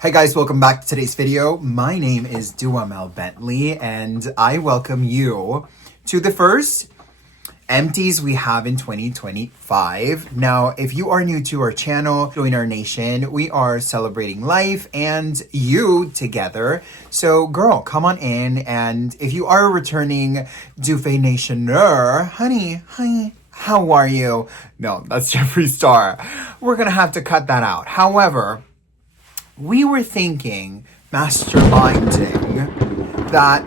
Hey guys, welcome back to today's video. My name is Duhamel Bentley and I welcome you to the first empties we have in 2025. Now, if you are new to our channel, join our nation. We are celebrating life and you together. So girl, come on in. And if you are a returning Dufe Nationer, honey, hi. How are you? No, that's Jeffree Star. We're gonna have to cut that out. However, we were thinking, masterminding, that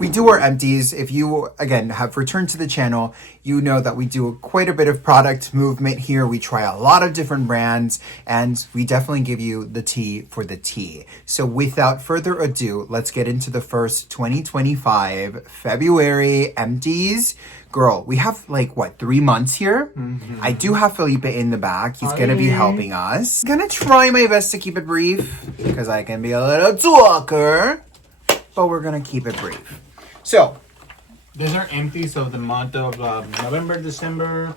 we do our empties. If you, again, have returned to the channel, you know that we do quite a bit of product movement here. We try a lot of different brands, and we definitely give you the tea for the tea. So without further ado, let's get into the first 2025 February empties. Girl, we have like, what, 3 months here? Mm-hmm. I do have Felipe in the back. He's going to be helping us. Gonna try my best to keep it brief because I can be a little talker, but we're going to keep it brief. So, these are empties of the month of November, December,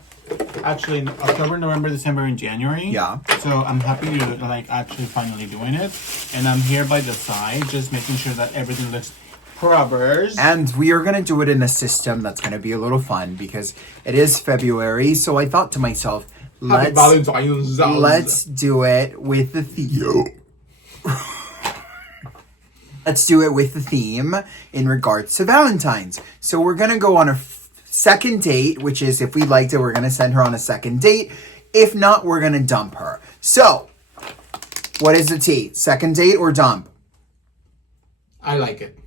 actually October, November, December, and January. Yeah. So I'm happy you're like actually finally doing it. And I'm here by the side, just making sure that everything looks proper. And we are going to do it in a system that's going to be a little fun because it is February. So I thought to myself, let's do it with the theme. Let's do it with the theme in regards to Valentine's. So we're going to go on a second date, which is if we liked it, we're going to send her on a second date. If not, we're going to dump her. So what is the tea? Second date or dump? I like it.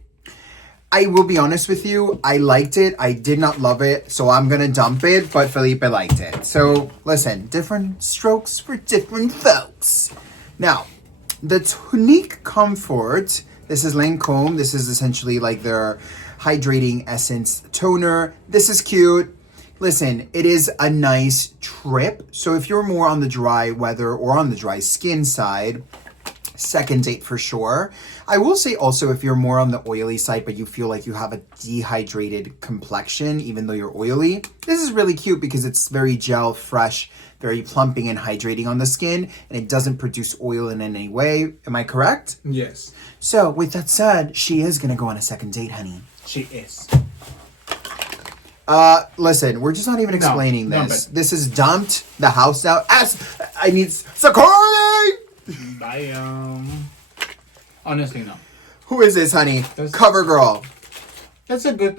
I will be honest with you. I liked it. I did not love it. So I'm going to dump it. But Felipe liked it. So listen, different strokes for different folks. Now, the Tonique Comfort. This is Lancome. This is essentially like their hydrating essence toner. This is cute. Listen, it is a nice trip. So if you're more on the dry weather or on the dry skin side, second date for sure. I will say also if you're more on the oily side, but you feel like you have a dehydrated complexion, even though you're oily, this is really cute because it's very gel, fresh, very plumping and hydrating on the skin, and it doesn't produce oil in any way. Am I correct? Yes. So with that said, she is going to go on a second date, honey. She is. Listen, we're just not even explaining this. Dump This is dumped, the house out. I need security! Bye. Honestly, no. Who is this, honey? Cover girl. That's a good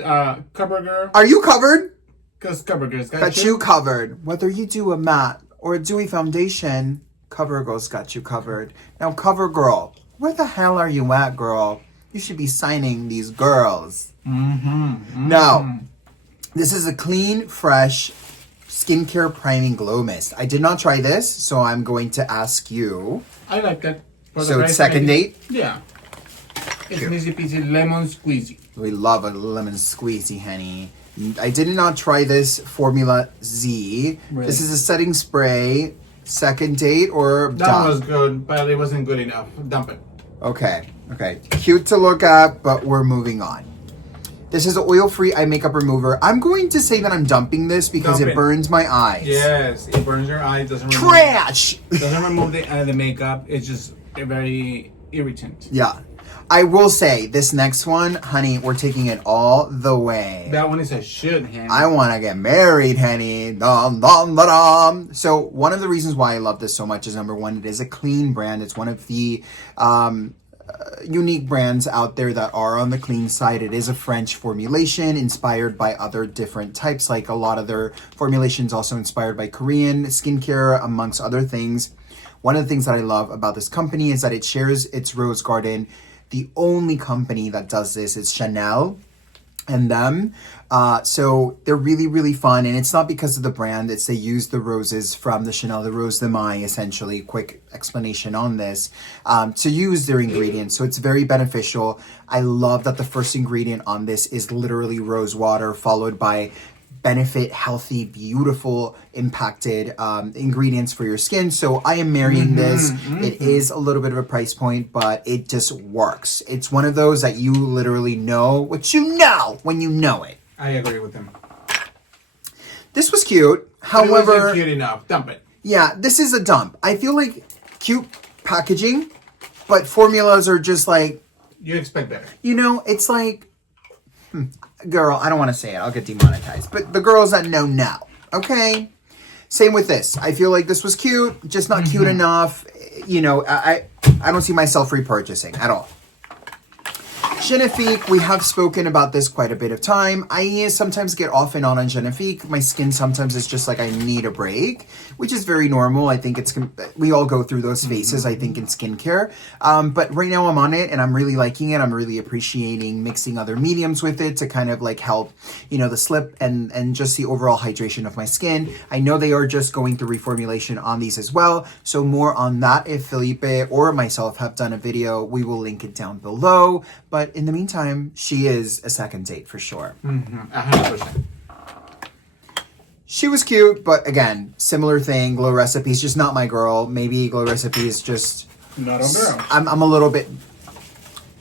cover girl. Are you covered? Because cover girls got you covered. Whether you do a matte or a dewy foundation, cover girl's got you covered. Now, cover girl, where the hell are you at, girl? You should be signing these girls. Now, this is a clean, fresh skincare priming glow mist. I did not try this, so I'm going to ask you. I like that. So it's second date? Yeah. It's an easy peasy lemon squeezy. We love a lemon squeezy, honey. I did not try this Formula Z. Really? This is a setting spray. Second date or dump? That was good, but it wasn't good enough. Dump it. Okay. Cute to look at, but we're moving on. This is an oil-free eye makeup remover. I'm going to say that I'm dumping this because it burns my eyes. Yes, it burns your eyes. Doesn't remove, trash! Doesn't remove the makeup. It's just very irritant. Yeah. I will say, this next one, honey, we're taking it all the way. That one is a should, honey. I want to get married, honey. Dum, dum, da, dum. So one of the reasons why I love this so much is, number one, it is a clean brand. It's one of the unique brands out there that are on the clean side. It is a French formulation inspired by other different types. Like a lot of their formulations also inspired by Korean skincare, amongst other things. One of the things that I love about this company is that it shares its rose garden. The only company that does this is Chanel and them. So they're really, really fun. And it's not because of the brand. It's they use the roses from the Chanel, the Rose de Mai, essentially. Quick explanation on this. To use their ingredients. So it's very beneficial. I love that the first ingredient on this is literally rose water, followed by benefit, healthy, beautiful, impacted ingredients for your skin. So I am marrying this. It is a little bit of a price point, but it just works. It's one of those that you literally know what you know when you know it. I agree with him. This was cute. However, it wasn't cute enough. Dump it. Yeah, this is a dump. I feel like cute packaging, But formulas are just like, You expect better. it's like, girl, I don't want to say it. I'll get demonetized. But the girls that know now, okay? Same with this. I feel like this was cute, just not cute enough. I don't see myself repurchasing at all. Genifique, we have spoken about this quite a bit of time. I sometimes get off and on Genifique. My skin sometimes is just like I need a break, which is very normal. I think we all go through those phases, I think, in skincare. But right now I'm on it and I'm really liking it. I'm really appreciating mixing other mediums with it to kind of like help, the slip and just the overall hydration of my skin. I know they are just going through reformulation on these as well. So more on that if Felipe or myself have done a video, we will link it down below. But in the meantime, she is a second date for sure. 100%. She was cute, but again, similar thing. Glow Recipes, just not my girl. Maybe Glow Recipes just Not a girl. I'm a little bit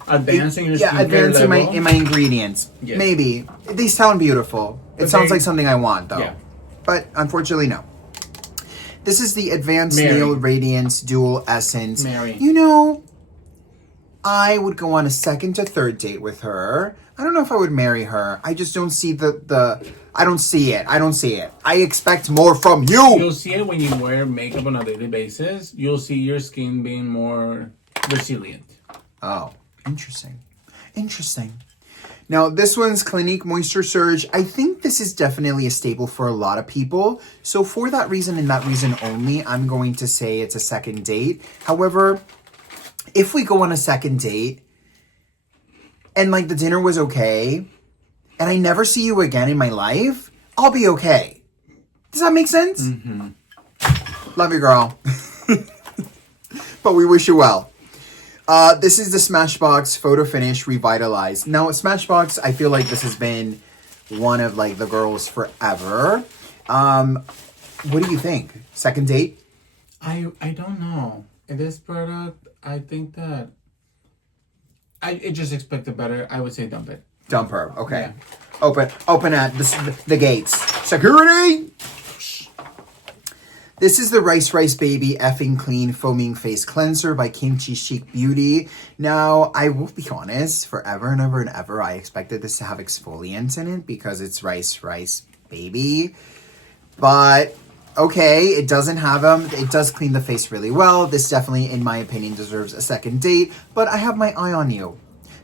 Advancing your skincare advancing level. in my ingredients. Yes. Maybe they sound beautiful. It sounds like something I want though. Yeah. But unfortunately, no. This is the Advanced Mary. Nail Radiance Dual Essence. Mary. I would go on a second to third date with her. I don't know if I would marry her. I just don't see I don't see it. I don't see it. I expect more from you. You'll see it when you wear makeup on a daily basis. You'll see your skin being more resilient. Oh, interesting. Now, this one's Clinique Moisture Surge. I think this is definitely a staple for a lot of people. So for that reason and that reason only, I'm going to say it's a second date. However, if we go on a second date and like the dinner was okay and I never see you again in my life, I'll be okay. Does that make sense? Mm-hmm. Love you, girl. But we wish you well. This is the Smashbox Photo Finish Revitalized. Now, Smashbox, I feel like this has been one of like the girls forever. What do you think? Second date? I don't know. In this product, I think that I just expected better. I would say dump it. Dump her. Okay. Yeah. Open at the gates. Security! This is the Rice Baby Effing Clean Foaming Face Cleanser by Kimchi Chic Beauty. Now, I will be honest, forever and ever and ever, I expected this to have exfoliants in it because it's Rice Baby. But, okay, it doesn't have them. It does clean the face really well. This definitely, in my opinion, deserves a second date. But I have my eye on you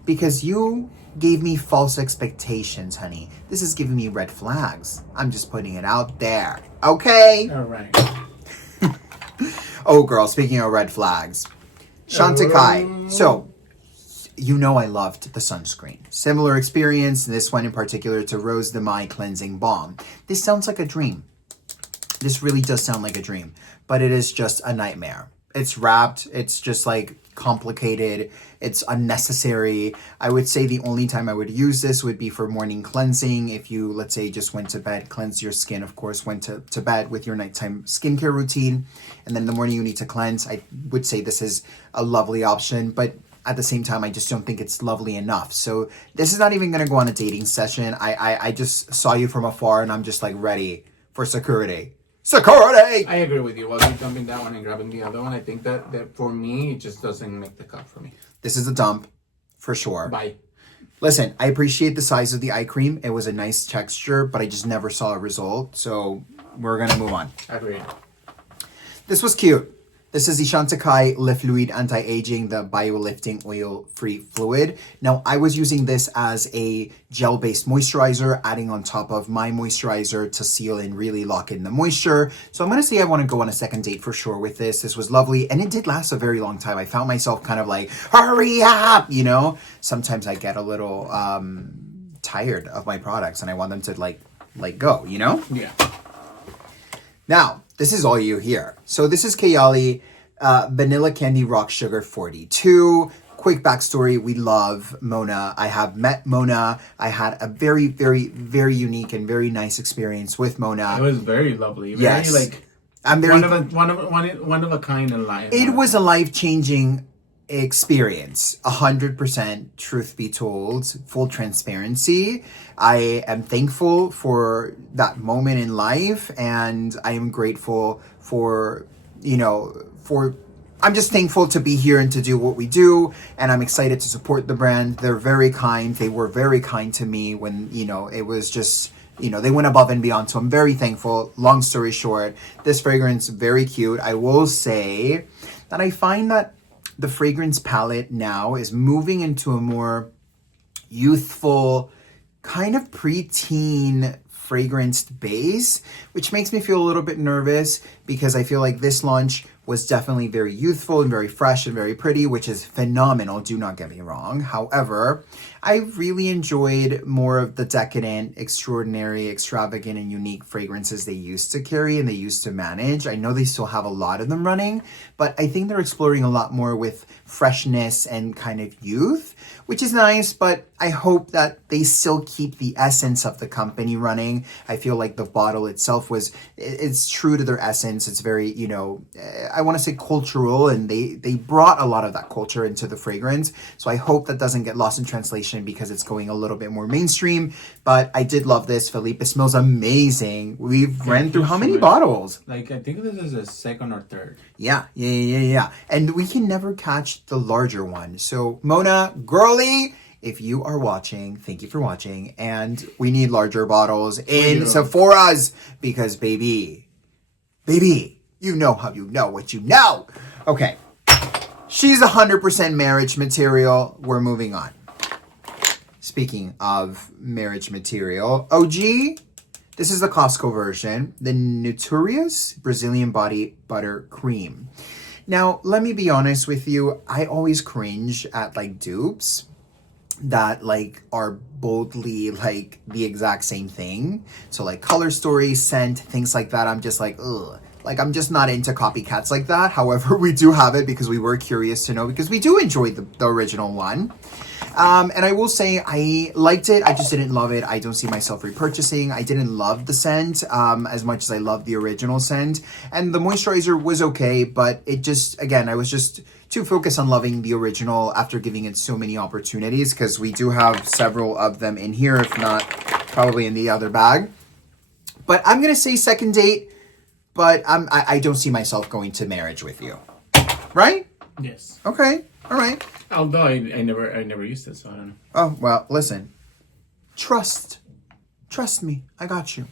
because you gave me false expectations, honey. This is giving me red flags. I'm just putting it out there. Okay? All right. Oh, girl, speaking of red flags. Chantecaille. So, I loved the sunscreen. Similar experience, this one in particular to Rose de Mai Cleansing Balm. This sounds like a dream. This really does sound like a dream. But it is just a nightmare. It's wrapped. It's just like complicated. It's unnecessary. I would say the only time I would use this would be for morning cleansing. If you, let's say, just went to bed, cleanse your skin, of course, went to bed with your nighttime skincare routine, and then in the morning you need to cleanse, I would say this is a lovely option. But at the same time, I just don't think it's lovely enough. So this is not even going to go on a dating session. I just saw you from afar, and I'm just like ready for security. Security! I agree with you. While you're dumping that one and grabbing the other one, I think that for me, it just doesn't make the cut for me. This is a dump, for sure. Bye. Listen, I appreciate the size of the eye cream. It was a nice texture, but I just never saw a result. So we're going to move on. Agreed. This was cute. This is the Chantecaille Le Fluide Anti-Aging, the Bio-Lifting Oil-Free Fluid. Now, I was using this as a gel-based moisturizer, adding on top of my moisturizer to seal and really lock in the moisture. So I'm going to say I want to go on a second date for sure with this. This was lovely, and it did last a very long time. I found myself kind of like, hurry up, Sometimes I get a little tired of my products, and I want them to like go, Yeah. Now, this is all you here. So this is Kayali Vanilla Candy Rock Sugar 42. Quick backstory, we love Mona. I have met Mona. I had a very, very, very unique and very nice experience with Mona. It was very lovely. Very, Yes. I'm very one of a kind in life. It was a life-changing experience. 100%, truth be told, full transparency. I am thankful for that moment in life, and I am grateful for I'm just thankful to be here and to do what we do, and I'm excited to support the brand. They're very kind. They were very kind to me when, it was just, they went above and beyond. So I'm very thankful. Long story short, this fragrance, very cute. I will say that I find that the fragrance palette now is moving into a more youthful, kind of preteen fragranced base, which makes me feel a little bit nervous because I feel like this launch was definitely very youthful and very fresh and very pretty, which is phenomenal. Do not get me wrong. However, I really enjoyed more of the decadent, extraordinary, extravagant, and unique fragrances they used to carry and they used to manage. I know they still have a lot of them running, but I think they're exploring a lot more with freshness and kind of youth, which is nice, but I hope that they still keep the essence of the company running. I feel like the bottle itself it's true to their essence. It's very, I want to say cultural, and they brought a lot of that culture into the fragrance. So I hope that doesn't get lost in translation because it's going a little bit more mainstream. But I did love this, Felipe. It smells amazing. We've ran through how many bottles? I think this is a second or third. Yeah. And we can never catch the larger one. So Mona, girly, if you are watching, thank you for watching. And we need larger bottles in Sephora's because baby, you know how you know what you know. Okay. She's 100% marriage material. We're moving on. Speaking of marriage material, OG, this is the Costco version, the Notorious Brazilian Body Butter Cream. Now, let me be honest with you. I always cringe at dupes that are boldly the exact same thing. So color story, scent, things like that. I'm just ugh. I'm just not into copycats like that. However, we do have it because we were curious to know because we do enjoy the original one. And I will say I liked it. I just didn't love it. I don't see myself repurchasing. I didn't love the scent as much as I loved the original scent. And the moisturizer was okay, but it just, again, I was just too focused on loving the original after giving it so many opportunities because we do have several of them in here, if not probably in the other bag. But I'm going to say second date, but I don't see myself going to marriage with you. Right? Yes. Okay. All right. Although I never used it, so I don't know. Oh, well, listen. Trust me. I got you.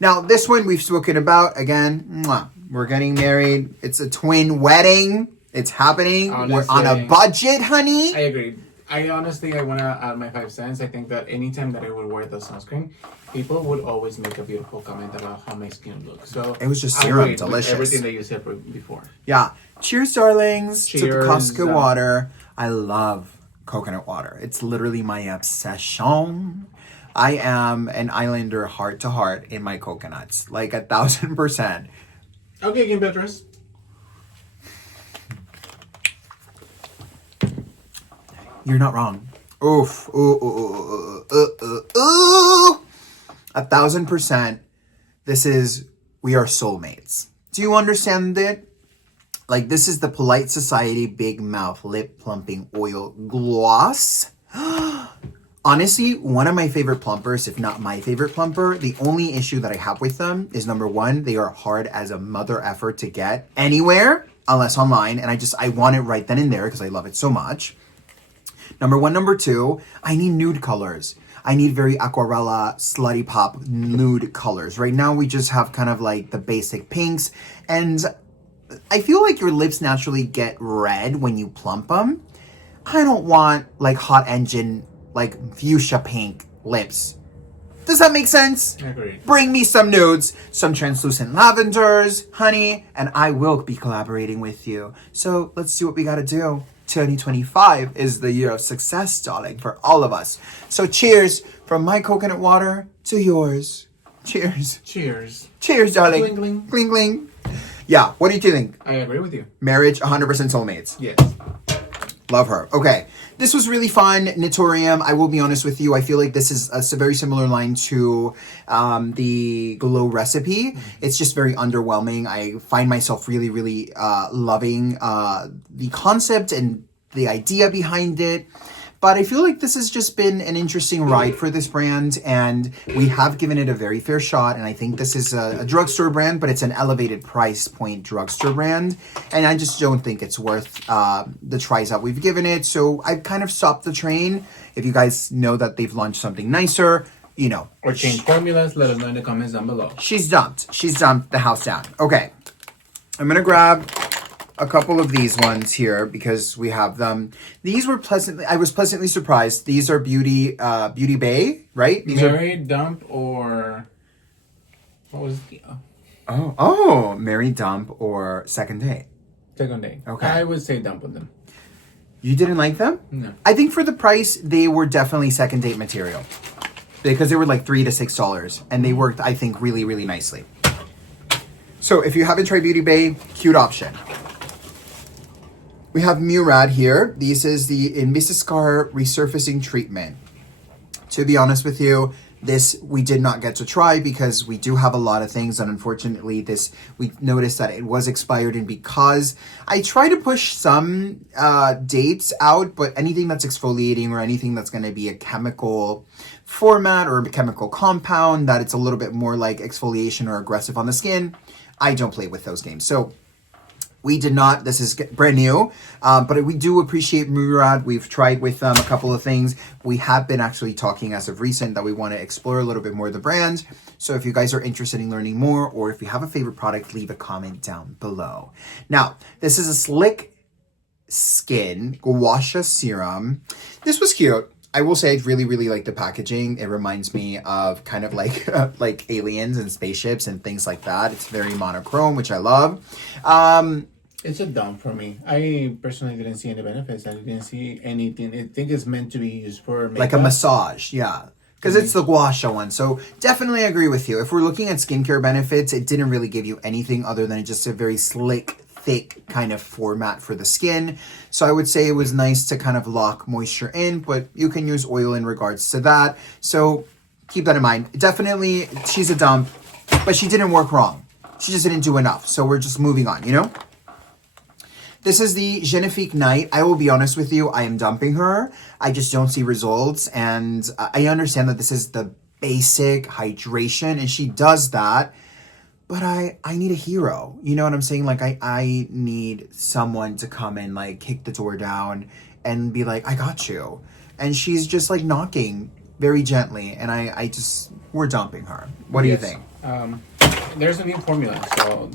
Now, this one we've spoken about. Again, we're getting married. It's a twin wedding. It's happening. Honestly, we're on a budget, honey. I agree. I want to add my 5 cents. I think that anytime that I would wear the sunscreen, people would always make a beautiful comment about how my skin looks. So it was just serum, delicious. Everything that you said before. Yeah. Cheers, darlings. Cheers. To the Costco water. I love coconut water. It's literally my obsession. I am an islander heart to heart in my coconuts. 1,000%. Okay, Kim Petras. You're not wrong. Oof. Ooh. 1,000%. We are soulmates. Do you understand it? This is the Polite Society Big Mouth Lip Plumping Oil Gloss. Honestly, one of my favorite plumpers, if not my favorite plumper. The only issue that I have with them is number one, they are hard as a mother effer to get anywhere, unless online. And I want it right then and there because I love it so much. Number one. Number two, I need nude colors. I need very aquarella, slutty pop nude colors. Right now, we just have kind of the basic pinks. And I feel like your lips naturally get red when you plump them. I don't want hot engine, fuchsia pink lips. Does that make sense? I agree. Bring me some nudes, some translucent lavenders, honey, and I will be collaborating with you. So let's do what we gotta do. 2025 is the year of success, darling, for all of us. So cheers from my coconut water to yours. Cheers. Cheers. Cheers, darling. Gling, gling. Gling, gling. Yeah, what do you think? I agree with you. Marriage, 100% soulmates. Yes. Love her. Okay. This was really fun. Nitorium, I will be honest with you. I feel like this is a very similar line to the Glow recipe. It's just very underwhelming. I find myself really, really loving the concept and the idea behind it. But I feel like this has just been an interesting ride for this brand, and we have given it a very fair shot. And I think this is a drugstore brand, but it's an elevated price point drugstore brand. And I just don't think it's worth the tries that we've given it. So I've kind of stopped the train. If you guys know that they've launched something nicer, you know. Or change formulas, let us know in the comments down below. She's dumped. She's dumped the house down. Okay. I'm going to grab a couple of these ones here because we have them. These were I was pleasantly surprised. These are Beauty Bay, right? These Marry, dump, or what was the Marry, dump, or second date. Second date. Okay. I would say dump with them. You didn't like them? No. I think for the price, they were definitely second date material because they were like $3 to $6, and they worked, I think, really, really nicely. So if you haven't tried Beauty Bay, cute option. We have Murad here. This is the Invisiscar resurfacing treatment. To be honest with you, this we did not get to try because we do have a lot of things, and unfortunately we noticed that it was expired. And because I try to push some dates out, but anything that's exfoliating or anything that's going to be a chemical format or a chemical compound that it's a little bit more like exfoliation or aggressive on the skin, I don't play with those games. So we did not. This is brand new, but we do appreciate Murad. We've tried with them a couple of things. We have been actually talking as of recent that we want to explore a little bit more of the brand. So if you guys are interested in learning more, or if you have a favorite product, leave a comment down below. Now, this is a Slick Skin Gua Sha Serum. This was cute. I will say I really, really like the packaging. It reminds me of kind of like like aliens and spaceships and things like that. It's very monochrome, which I love. It's a dump for me. I personally didn't see any benefits. I didn't see anything. I think it's meant to be used for makeup. Like a massage, yeah. Because it's the Gua Sha one. So definitely agree with you. If we're looking at skincare benefits, it didn't really give you anything other than just a very slick, thick kind of format for the skin. So I would say it was nice to kind of lock moisture in, but you can use oil in regards to that. So keep that in mind. Definitely, she's a dump, but she didn't work wrong. She just didn't do enough. So we're just moving on, you know? This is the Genifique Night. I will be honest with you, I am dumping her. I just don't see results. And I understand that this is the basic hydration, and she does that. But I need a hero. You know what I'm saying? Like, I need someone to come and, like, kick the door down and be like, I got you. And she's just, like, knocking very gently. And I just, we're dumping her. What do you think? There's a new formula, so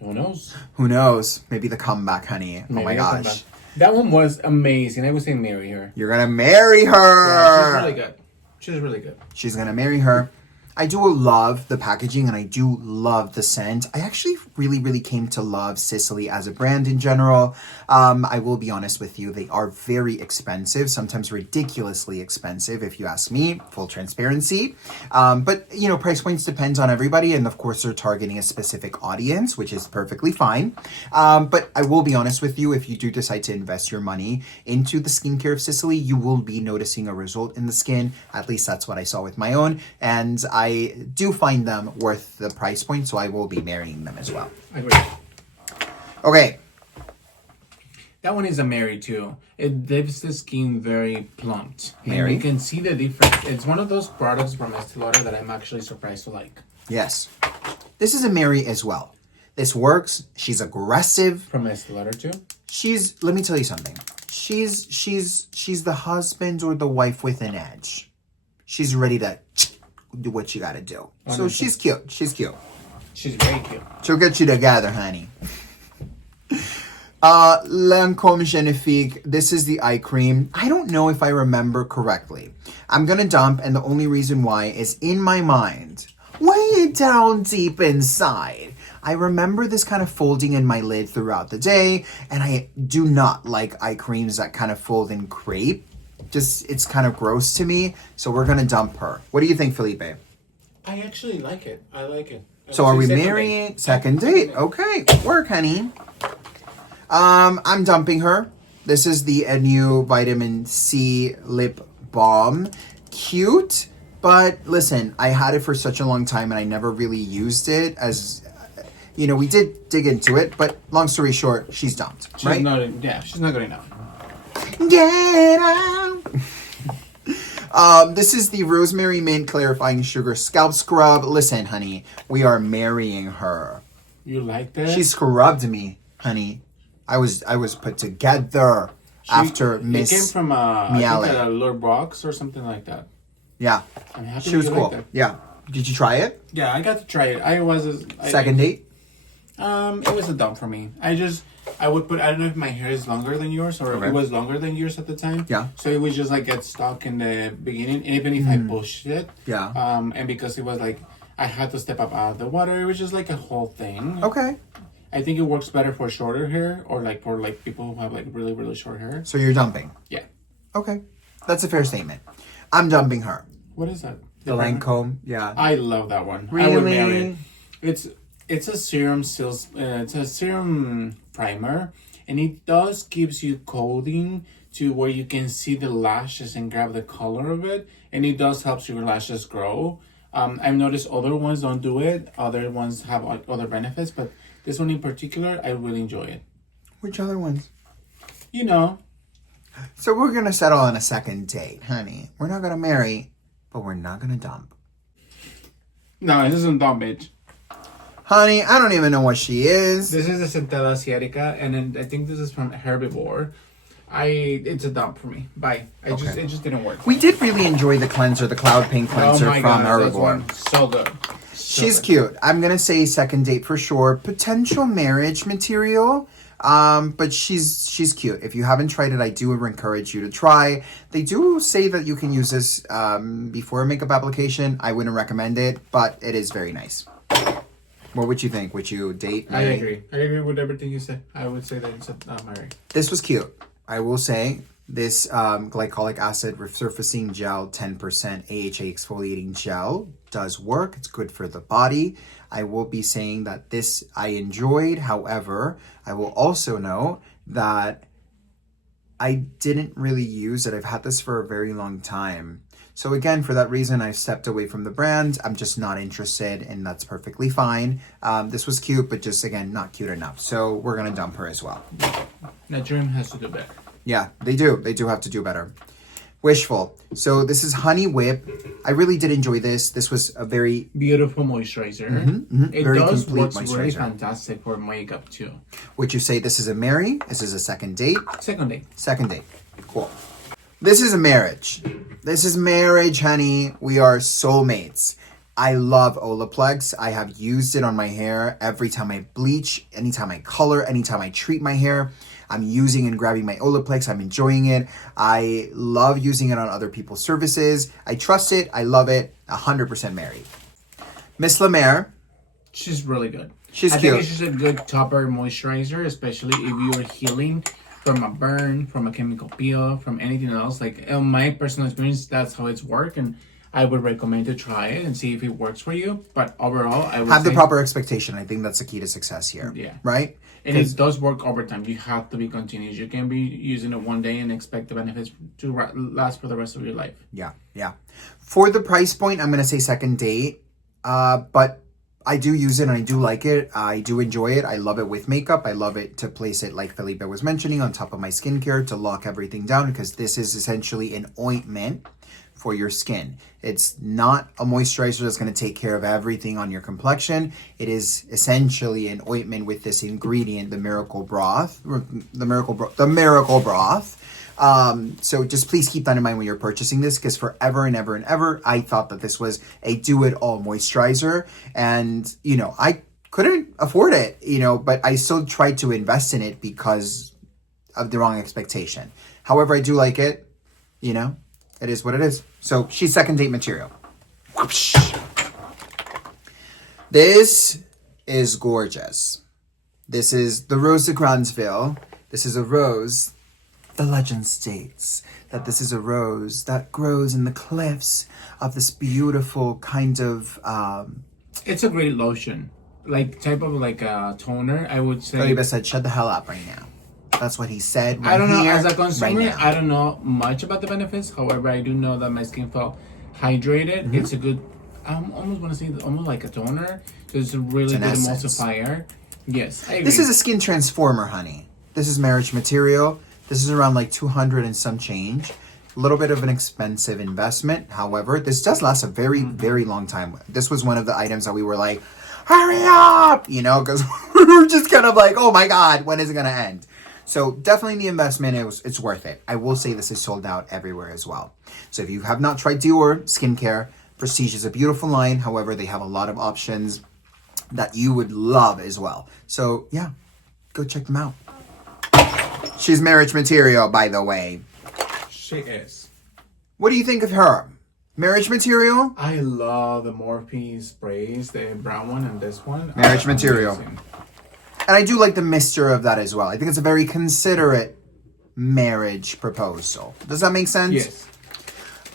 who knows? Who knows? Maybe the comeback, honey. Maybe oh, my gosh. That one was amazing. I would say marry her. You're going to marry her. Yeah, she's really good. She's really good. She's going to marry her. I do love the packaging, and I do love the scent. I actually really, really came to love Sicily as a brand in general. I will be honest with you, they are very expensive, sometimes ridiculously expensive, if you ask me, full transparency. But, you know, price points depends on everybody, and of course they're targeting a specific audience, which is perfectly fine. But I will be honest with you, if you do decide to invest your money into the skincare of Sicily, you will be noticing a result in the skin. At least that's what I saw with my own, and I do find them worth the price point, so I will be marrying them as well. I agree. Okay. That one is a marry too. It leaves the skin very plumped. Marry? And you can see the difference. It's one of those products from Estee Lauder that I'm actually surprised to like. Yes. This is a marry as well. This works. She's aggressive. From Estee Lauder too? Let me tell you something. She's the husband or the wife with an edge. She's ready to do what you gotta do. Honestly. So she's cute. She's cute. She's very cute. She'll get you together, honey. Lancome Genifique. This is the eye cream. I don't know if I remember correctly. I'm gonna dump, and the only reason why is in my mind, way down deep inside, I remember this kind of folding in my lid throughout the day, and I do not like eye creams that kind of fold in crepe. Just, it's kind of gross to me, so we're gonna dump her. What do you think, Felipe? I actually like it. I like it. So are we marrying? Second date. Okay, work, honey. I'm dumping her. This is the new vitamin C lip balm. Cute, but listen, I had it for such a long time and I never really used it as, you know, we did dig into it, but long story short, she's dumped, right? She's not good enough. Get out. This is the Rosemary Mint Clarifying Sugar Scalp Scrub. Listen, honey, we are marrying her. You like that? She scrubbed me, honey. I was put together after Miss It came from Miele. I think a Lure Box or something like that. Yeah. I'm happy She was you cool. like that. Yeah. Did you try it? Yeah, I got to try it. Second date? It was a dump for me. I would put, I don't know if my hair is longer than yours or if it was longer than yours at the time. Yeah. So it would just like get stuck in the beginning, and even if I pushed it. Yeah. And because it was like, I had to step up out of the water, it was just like a whole thing. Okay. I think it works better for shorter hair or like for like people who have like really, really short hair. So you're dumping? Yeah. Okay. That's a fair statement. I'm dumping her. What is that? The Lancome, yeah. I love that one. Really? I would marry it. It's a serum it's a serum primer, and it does gives you coating to where you can see the lashes and grab the color of it, and it does helps your lashes grow. I've noticed other ones don't do it. Other ones have like other benefits, but this one in particular, I really enjoy it. Which other ones? You know. So we're gonna settle on a second date, honey. We're not gonna marry, but we're not gonna dump. No, this isn't dumb, bitch. Honey, I don't even know what she is. This is the Centella Asiatica, and then I think this is from Herbivore. It's a dump for me. Bye. It just didn't work. We did really enjoy the cleanser, the Cloud Paint cleanser from Herbivore. So good. She's cute. I'm gonna say second date for sure. Potential marriage material. But she's cute. If you haven't tried it, I do encourage you to try. They do say that you can use this before a makeup application. I wouldn't recommend it, but it is very nice. What would you think? Would you date? I agree. I agree with everything you said. I would say that it's marry. This was cute. I will say this glycolic acid resurfacing gel, 10% AHA exfoliating gel does work. It's good for the body. I will be saying that this I enjoyed. However, I will also know that I didn't really use it. I've had this for a very long time. So again, for that reason, I've stepped away from the brand. I'm just not interested, and that's perfectly fine. This was cute, but just, again, not cute enough. So we're going to dump her as well. Now, Dream has to do better. Yeah, they do. They do have to do better. Wishful. So this is Honey Whip. I really did enjoy this. This was a very beautiful moisturizer. It very does complete work moisturizer. really fantastic for makeup too. Would you say this is a marry? This is a second date? Second date. Second date. Cool. This is a marriage. This is marriage, honey. We are soulmates. I love Olaplex. I have used it on my hair every time I bleach, anytime I color, anytime I treat my hair. I'm using and grabbing my Olaplex. I'm enjoying it. I love using it on other people's surfaces. I trust it. I love it. 100% married. Miss Lemaire. She's really good. She's cute. I think it's just a good topper moisturizer, especially if you're healing from a burn, from a chemical peel, from anything else. Like in my personal experience, that's how it's worked, and I would recommend to try it and see if it works for you. But overall, I would have the proper expectation. I think that's the key to success here. Yeah. Right? And it does work over time. You have to be continuous. You can't be using it one day and expect the benefits to last for the rest of your life. Yeah, yeah. For the price point, I'm going to say second date. But I do use it and I do like it. I do enjoy it. I love it with makeup. I love it to place it, like Felipe was mentioning, on top of my skincare to lock everything down, because this is essentially an ointment for your skin. It's not a moisturizer that's going to take care of everything on your complexion. It is essentially an ointment with this ingredient, the miracle broth. So just please keep that in mind when you're purchasing this, because forever and ever and ever, I thought that this was a do-it-all moisturizer, and I couldn't afford it, but I still tried to invest in it because of the wrong expectation. However, I do like it. It is what it is. So she's second date material. Whoosh. This is gorgeous. This is the Rose de Grandsville. This is a rose. The legend states that this is a rose that grows in the cliffs of this beautiful kind of... It's a great lotion. Type of a toner, I would say. Felipe said, shut the hell up right now. That's what he said. I don't know. Here, as a consumer, right I don't know much about the benefits. However, I do know that my skin felt hydrated. It's a good, I almost want to say almost like a toner. So it's a really good emulsifier. Yes, I agree. This is a skin transformer, honey. This is marriage material. This is around 200 and some change. A little bit of an expensive investment. However, this does last a very, very long time. This was one of the items that we were like, hurry up, you know, because we were just kind of like, oh my God, when is it going to end? So definitely the investment, it's worth it. I will say this is sold out everywhere as well. So if you have not tried Dior skincare, Prestige is a beautiful line. However, they have a lot of options that you would love as well. So yeah, go check them out. She's marriage material, by the way. She is. What do you think of her? Marriage material? I love the Morphe sprays, the brown one and this one. Marriage material. Amazing. And I do like the mixture of that as well. I think it's a very considerate marriage proposal. Does that make sense? Yes.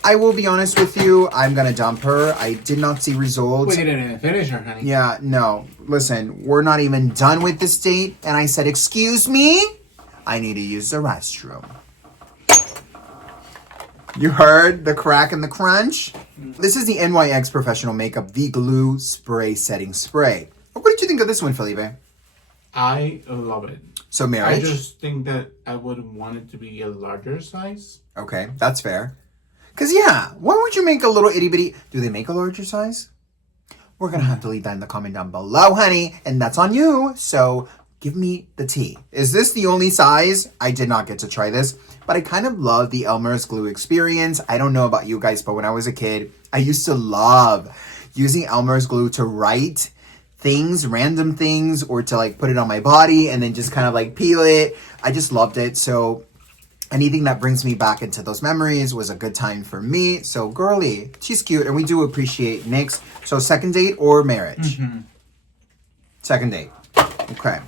I will be honest with you. I'm going to dump her. I did not see results. We didn't even finish her, honey. Yeah, no. Listen, we're not even done with this date. And I said, excuse me? I need to use the restroom. You heard the crack and the crunch? This is the NYX Professional Makeup V-Glue Spray Setting Spray. What did you think of this one, Felipe? I love it. So marriage? I just think that I would want it to be a larger size. Okay, that's fair. Because, yeah, why would you make a little itty-bitty... Do they make a larger size? We're going to have to leave that in the comment down below, honey. And that's on you. So give me the tea. Is this the only size? I did not get to try this. But I kind of love the Elmer's glue experience. I don't know about you guys, but when I was a kid, I used to love using Elmer's glue to write things, random things, or to like put it on my body and then just kind of like peel it. I just loved it. So anything that brings me back into those memories was a good time for me. So girly, she's cute, and we do appreciate Nyx. So second date or marriage? Second date. Okay.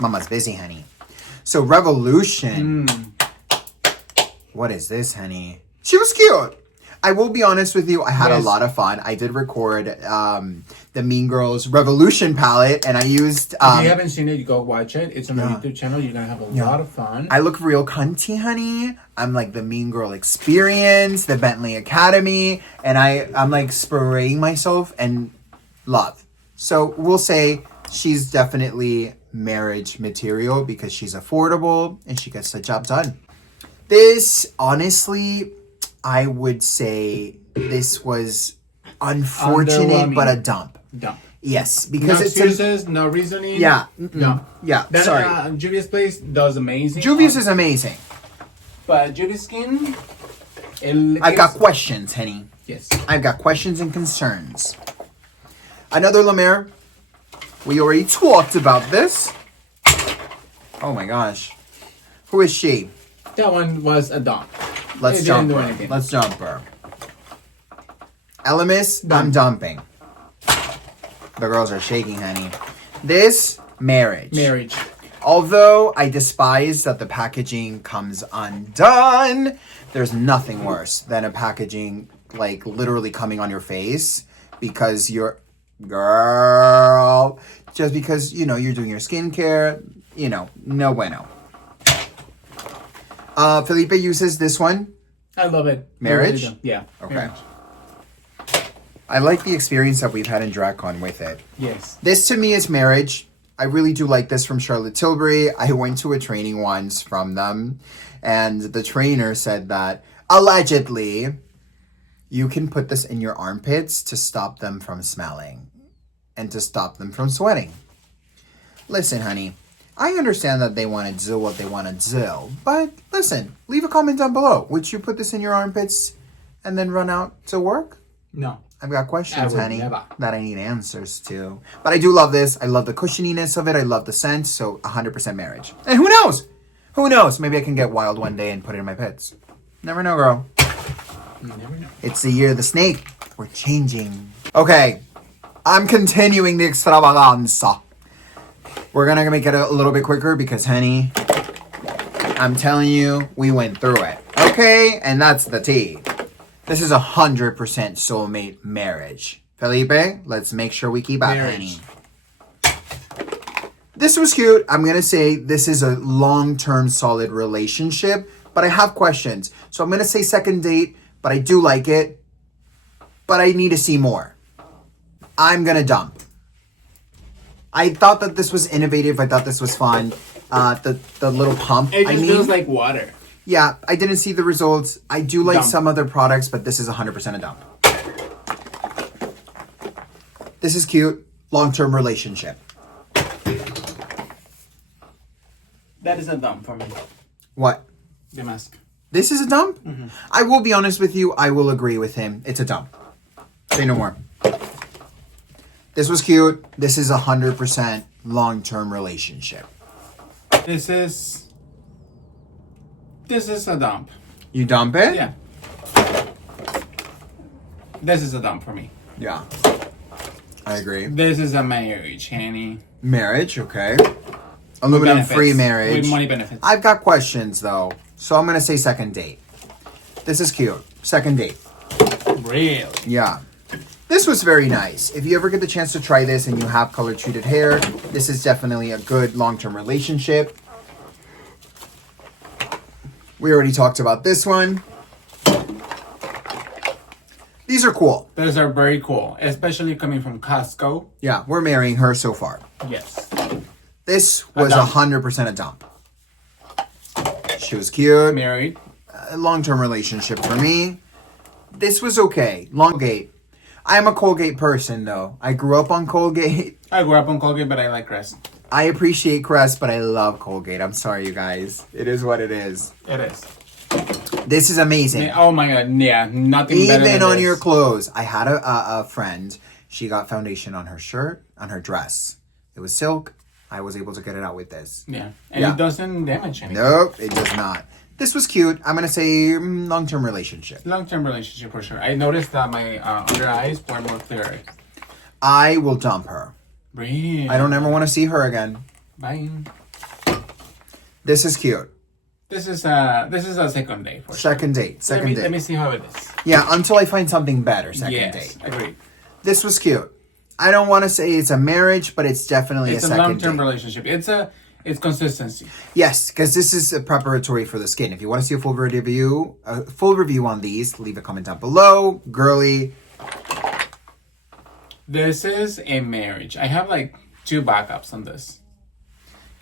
Mama's busy, honey. So Revolution. What is this, honey? She was cute. I will be honest with you. I had a lot of fun. I did record the Mean Girls Revolution palette, and I used... if you haven't seen it, you go watch it. It's on the YouTube channel. You're going to have a lot of fun. I look real cunty, honey. I'm like the Mean Girl Experience, the Bentley Academy, and I'm like spraying myself and love. So we'll say she's definitely marriage material because she's affordable and she gets the job done. This, honestly, I would say this was unfortunate, but a dump. Dump. Yes, because No it's excuses, no reasoning. Yeah. No. Yeah, Then, sorry. Juvia's Place does amazing. Juvia's is amazing. But Juvia's Skin... I've got questions, honey. Yes. I've got questions and concerns. Another La Mer. We already talked about this. Oh my gosh. Who is she? That one was a dump. Let's It jump didn't do her. anything. Let's jump her. Elemis, I'm dumping. The girls are shaking, honey. This, marriage. Marriage. Although I despise that the packaging comes undone, there's nothing worse than a packaging like literally coming on your face because you're... Girl. Just because, you know, you're doing your skincare, you know, no bueno. Felipe uses this one. I love it. Marriage? I really do. Yeah. Okay. Marriage. I like the experience that we've had in DragCon with it. Yes. This to me is marriage. I really do like this from Charlotte Tilbury. I went to a training once from them, and the trainer said that allegedly you can put this in your armpits to stop them from smelling and to stop them from sweating. Listen, honey, I understand that they want to do what they want to do, but listen, leave a comment down below. Would you put this in your armpits and then run out to work? No. I've got questions, I would honey, never. that I need answers to. But I do love this. I love the cushioniness of it. I love the scent. So 100% marriage. And who knows? Who knows? Maybe I can get wild one day and put it in my pits. Never know, girl. You never know. It's the year of the snake. We're changing. Okay. I'm continuing the extravaganza. We're going to make it a little bit quicker because, honey, I'm telling you, we went through it. Okay? And that's the tea. This is 100% soulmate marriage. Felipe, let's make sure we keep up, honey. This was cute. I'm going to say this is a long-term solid relationship, but I have questions. So I'm going to say second date, but I do like it, but I need to see more. I'm going to dump. I thought that this was innovative. I thought this was fun. The little pump. It just feels like water. Yeah, I didn't see the results. I do like Dump. some other products, but this is 100% a dump. This is cute. Long-term relationship. That is a dump for me. What? The mask. This is a dump? I will be honest with you. I will agree with him. It's a dump. Say no more. This was cute. This is 100% long-term relationship. This is a dump. You dump it? Yeah. This is a dump for me. Yeah. I agree. This is a marriage, Hanny. Marriage, okay. Aluminum-free marriage. With money benefits. I've got questions, though. So I'm going to say second date. This is cute. Second date. Really? Yeah. This was very nice. If you ever get the chance to try this and you have color-treated hair, this is definitely a good long-term relationship. We already talked about this one. These are cool. Those are very cool, especially coming from Costco. Yeah, we're marrying her so far. Yes. This was dump. 100% a dump. She was cute. Married. A long-term relationship for me. This was okay. Colgate. I'm a Colgate person, though. I grew up on Colgate. I grew up on Colgate, but I like Crest. I appreciate Crest, but I love Colgate. I'm sorry, you guys. It is what it is. It is. This is amazing. Oh my god, yeah, nothing better Even than on this. your clothes. I had a friend. She got foundation on her shirt, on her dress. It was silk. I was able to get it out with this. Yeah, and Yeah. it doesn't damage anything. Nope, it does not. This was cute. I'm going to say long-term relationship. Long-term relationship for sure. I noticed that my under eyes were more clear. I will dump her. Really? I don't ever want to see her again. Bye. This is cute. This is a second date for sure. Second date. Second date. Let me see how it is. Yeah, until I find something better. Second Yes, date. agreed. This was cute. I don't want to say it's a marriage, but it's definitely It's a a second long-term date. relationship. It's consistency. Yes, because this is a preparatory for the skin. If you want to see a full review on these, leave a comment down below. Girly. This is a marriage. I have like 2 backups on this.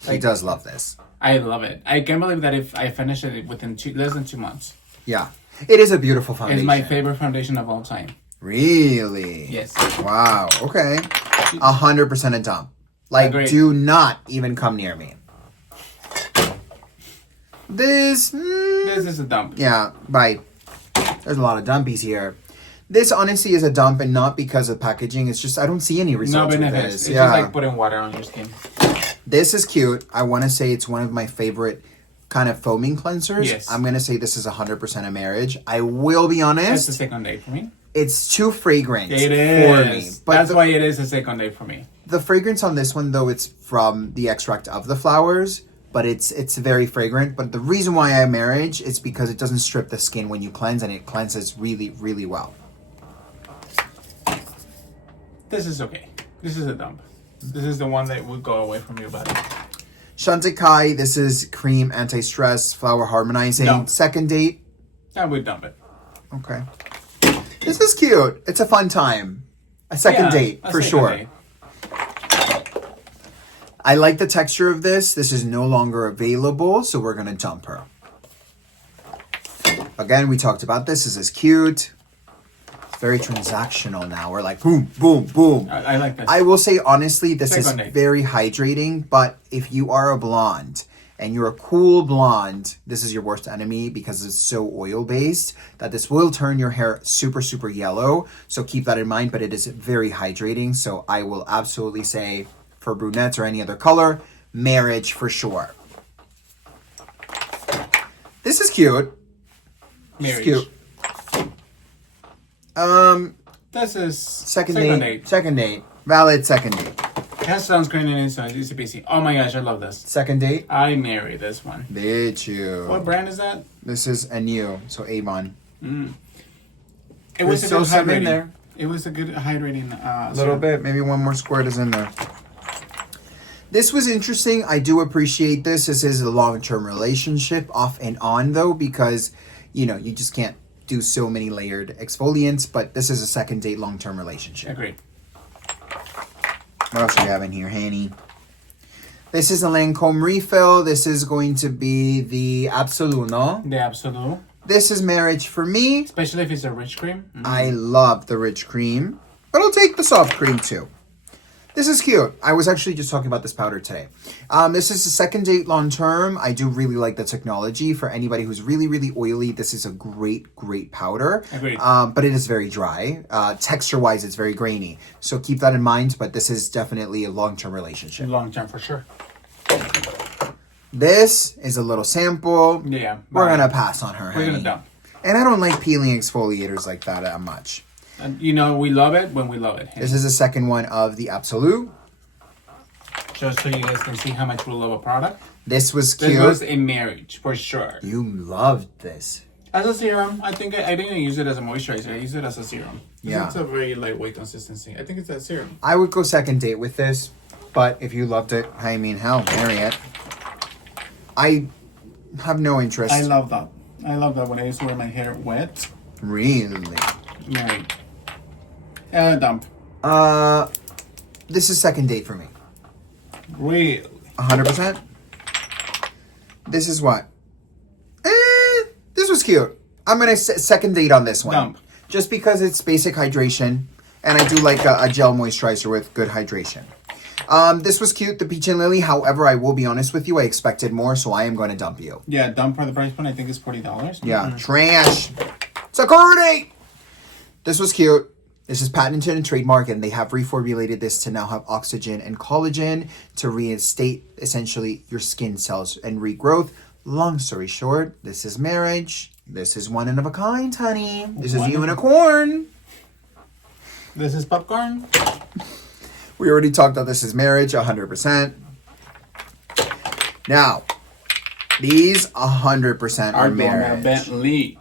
He does love this. I love it. I can't believe that if I finish it within less than 2 months. Yeah. It is a beautiful foundation. It's my favorite foundation of all time. Really? Yes. Wow. Okay. 100% a dump. Like, Agreed. do not even come near me. This. This is a dump. Yeah, right. There's a lot of dumpies here. This honestly is a dump, and not because of packaging. It's just I don't see any No results with benefits. this. It's Yeah. just like putting water on your skin. This is cute. I want to say it's one of my favorite kind of foaming cleansers. Yes. I'm going to say this is 100% a marriage. I will be It's honest. a second date for me. It's too fragrant It for me. is. But That's why it is a second date for me. the fragrance on this one, though, it's from the extract of the flowers. But it's very fragrant. But the reason why I marriage is because it doesn't strip the skin when you cleanse, and it cleanses really, really well. This is okay. This is a dump. This is the one that would go away from your body. Shantakai, this is cream anti-stress, flower harmonizing. No. Second date. I would dump it. Okay. This is cute. It's a fun time. A second date, a for second sure. date. I like the texture of this. This is no longer available, so we're going to dump her. Again, we talked about this. This is cute. It's very transactional now. We're like, boom, boom, boom. I like this. I will say, honestly, this Second is date. very hydrating, but if you are a blonde and you're a cool blonde, this is your worst enemy because it's so oil-based that this will turn your hair super, super yellow. So keep that in mind, but it is very hydrating. So I will absolutely say, for brunettes or any other color, marriage for sure. This is cute. This is Marriage. cute. This is Second date. Second date. Valid second date. It has sunscreen in it, so it's easy peasy. Oh my gosh, I love this. Second date. I marry this one. Bitch you. What brand is that? This is a new, so Avon. It was a still good some in hydrating. there. It was a good hydrating. A little bit, maybe one more squirt is in there. This was interesting. I do appreciate this. This is a long-term relationship, off and on though, because you just can't do so many layered exfoliants. But this is a second date, long-term relationship. Agreed. What else do we have in here, Hanny? This is a Lancome refill. This is going to be the Absolute, no? The Absolute. This is marriage for me. Especially if it's a rich cream. I love the rich cream, but I'll take the soft cream too. This is cute. I was actually just talking about this powder today. This is the second date long term. I do really like the technology. For anybody who's really, really oily, this is a great, great powder. Agreed. But it is very dry. Texture-wise, it's very grainy. So keep that in mind, but this is definitely a long-term relationship. Long term for sure. This is a little sample. Yeah. We're going to pass on her, We're honey. going to dump. And I don't like peeling exfoliators like that much. And you know, we love it when we love it. This is the second one of the Absolute. Just so you guys can see how much we love a product. This was cute. This was a marriage, for sure. You loved this. As a serum, I think I didn't use it as a moisturizer. I use it as a serum. Yeah. It's a very lightweight consistency. I think it's a serum. I would go second date with this, but if you loved it, I mean, hell, marry it. I have no interest. I love that. I love that when I used to wear my hair wet. Really? Married. Dump. This is second date for me. Really? 100%. This is what? This was cute. I'm gonna second date on this one. Dump. Just because it's basic hydration, and I do like a gel moisturizer with good hydration. This was cute, the Peach and Lily. However, I will be honest with you, I expected more, so I am going to dump you. Yeah, dump for the price point. I think it's $40. Yeah, trash. Security! This was cute. This is patented and trademarked, and they have reformulated this to now have oxygen and collagen to reinstate, essentially, your skin cells and regrowth. Long story short, this is marriage. This is one of a kind, honey. This is unicorn. This is popcorn. We already talked about this is marriage, 100%. Now, these 100% are marriage. Bentley.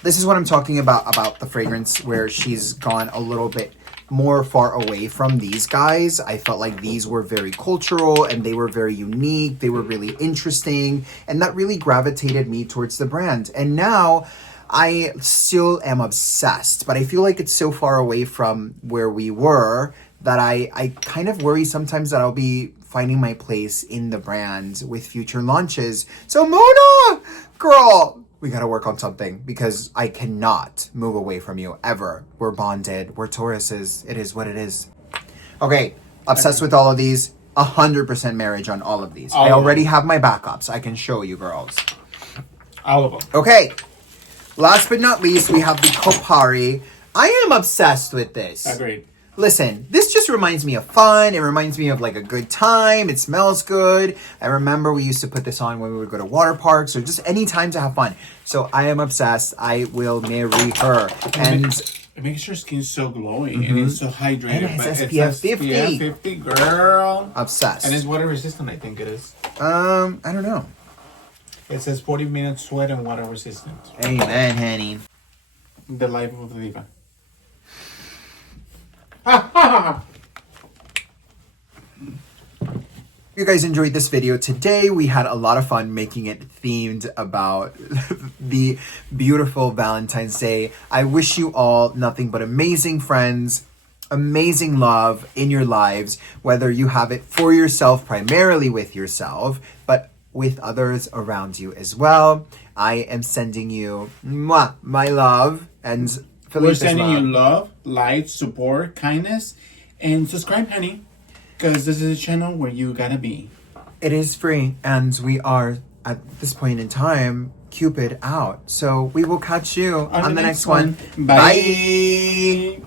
This is what I'm talking about the fragrance, where she's gone a little bit more far away from these guys. I felt like these were very cultural and they were very unique. They were really interesting, and that really gravitated me towards the brand. And now I still am obsessed, but I feel like it's so far away from where we were that I kind of worry sometimes that I'll be finding my place in the brand with future launches. So Mona, girl, we gotta work on something because I cannot move away from you ever. We're bonded. We're Tauruses. It is what it is. Okay, obsessed with all of these. 100% marriage on all of these. I already have my backups. I can show you girls. All of them. Okay, last but not least, we have the Kopari. I am obsessed with this. Agreed. Listen, this just reminds me of fun. It reminds me of like a good time. It smells good. I remember we used to put this on when we would go to water parks or just any time to have fun. So I am obsessed. I will marry her. And it makes your skin so glowing and it's so hydrated. And it's but SPF 50. SPF 50, girl. Obsessed. And it's water resistant, I think it is. I don't know. It says 40 minutes sweat and water resistant. Amen, honey. The life of the diva. You guys enjoyed this video today. We had a lot of fun making it themed about the beautiful Valentine's Day. I wish you all nothing but amazing friends, amazing love in your lives, whether you have it for yourself, primarily with yourself, but with others around you as well. I am sending you mwah, my love and We're sending you love, light, support, kindness, and subscribe, honey, because this is a channel where you gotta be. It is free, and we are, at this point in time, Cupid out. So we will catch you on the next one. Bye.